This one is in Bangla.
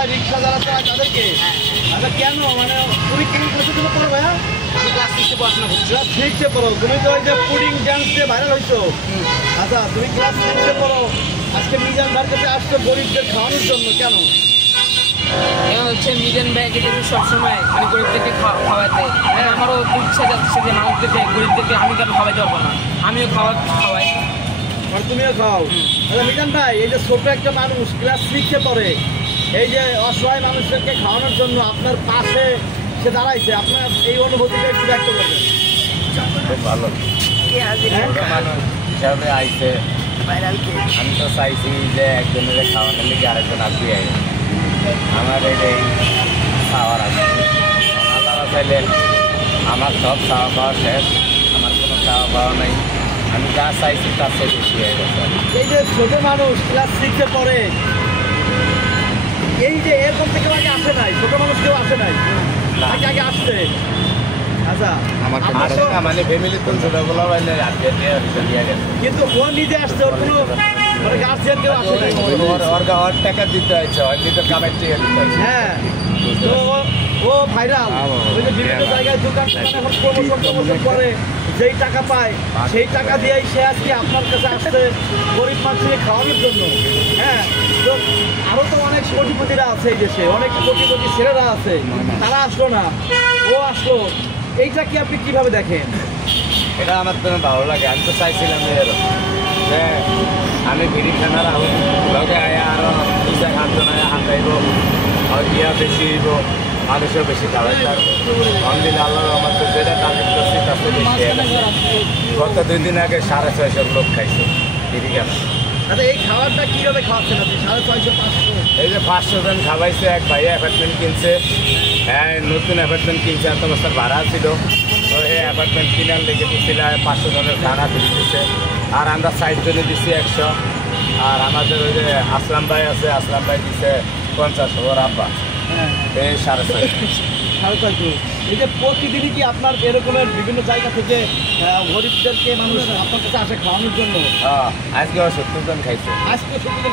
অসহায় রিক্সা যারা চালায় তাদেরকে? আচ্ছা কেন মানে তুমি কোন ক্লাসে তুমি পড়ো ভাইয়া? ক্লাস 6 পড়াশোনা করছি। ক্লাস 6 পড়ো। তুমি তো ওই যে পুডিং ডান্স দিয়ে ভাইরাল হইছো। আচ্ছা তুমি ক্লাস 6 পড়ো, আজকে মিজান ভাইয়ের কাছে আসছো গরিবদের খাওয়ানোর জন্য, কেন? এখন হচ্ছে মিজান ভাইকে দেখি সবসময় মানে গরিবদেরকে খাওয়াতে, মানে আমারও ইচ্ছা যাচ্ছে যে মানুষদেরকে গরিবদেরকে আমি কেন খাওয়াইতে পারবো না, আমিও খাওয়াই। আর তুমিও খাও। আচ্ছা মিজান ভাই, এই যে ছোট একটা মানুষ ক্লাস 6 পড়ে, এই যে অসহায় মানুষদেরকে খাওয়ানোর জন্য আপনার পাশে সে দাঁড়াইছে, আপনার এই অনুভূতিটা একটু ব্যক্ত করবেন। খুব ভালো মানুষ হিসাবে আইছে। আমি তো চাইছি যে একজনের খাওয়ানোর লিগে আরেকজন আসবে। আমার এই খাওয়ার আছে আল্লাহ চাইলে আমার সব খাওয়া পাওয়া শেষ, আমার কোনো খাওয়া পাওয়া নাই। আমি যা চাইছি তার চেয়ে বেশি হয়ে গেছে। এই যে ছোট মানুষ ক্লাস 6 পড়ে, এই যে এরকম থেকে আগে আসে নাই, ছোট মানুষ কেউ আসে নাই, আগে আগে আসছে। আচ্ছা আমার মানে ফ্যামিলি তো ছোটগুলো বাইলে আসবে দিয়ে গেছে, কিন্তু ও নিজে আসছে, ওর কোনো মানে গার্জিয়ান কেউ আসে নাই। ওর টাকা দিতে হয়েছে, ওর নিজের কামের টাকা দিতে হয়েছে। হ্যাঁ, তো ও ভাইরাল, ওই যে বিভিন্ন জায়গায় দোকান এখন প্রমোশন করে যেই টাকা পায় সেই টাকা দিয়েই সে আজকে আপনার কাছে আসছে গরিব মানুষকে খাওয়ানোর জন্য। হ্যাঁ, তো আরও তো অনেক কোটিপতিরা আছে এই দেশে, অনেক কোটিপতি ছেলেরা আছে, তারা আসলো না, ও আসলো। এইটা কি আপনি কিভাবে দেখেন? এটা আমার জন্য ভালো লাগে। আমি তো চাইছিলাম যে আমি ভিড়ি খানার লগে আয়া আরো দুটা খাদ্য নয় হাতাইব, ইয়া বেশি হইব, মানুষও বেশি খাওয়াই থাকবে। আলহামদুলিল্লাহ আল্লাহ আমার তো যেটা টার্গেট করছি তার থেকে বেশি হয়ে গেছে। গত 2 দিন আগে 650 লোক খাইছে ভিড়ি খানা। আচ্ছা এই খাবারটা কিভাবে খাওয়াচ্ছেন আপনি? 650 500? এই যে 500 জন খাওয়াইছে। এক ভাইয়া অ্যাপার্টমেন্ট কিনছে, হ্যাঁ নতুন অ্যাপার্টমেন্ট কিনছে, এত বছর ভাড়া ছিল, তো এই অ্যাপার্টমেন্ট কিনার লেগে দিচ্ছিল 500 জনের খানা ফিরে দিচ্ছে। আর আমরা 60 জনে দিচ্ছি 100। আর আমাদের ওই যে আসলাম ভাই আছে, আসলাম ভাই দিচ্ছে 50, ওর আব্বা এই 650। এই যে প্রতিদিনই কি আপনার এরকমের বিভিন্ন জায়গা থেকে গরিবদেরকে মানুষ আপনার কাছে আসে খাওয়ানোর জন্য? হ্যাঁ, আজকে 70 জন খাইছে। আজকে 70 জন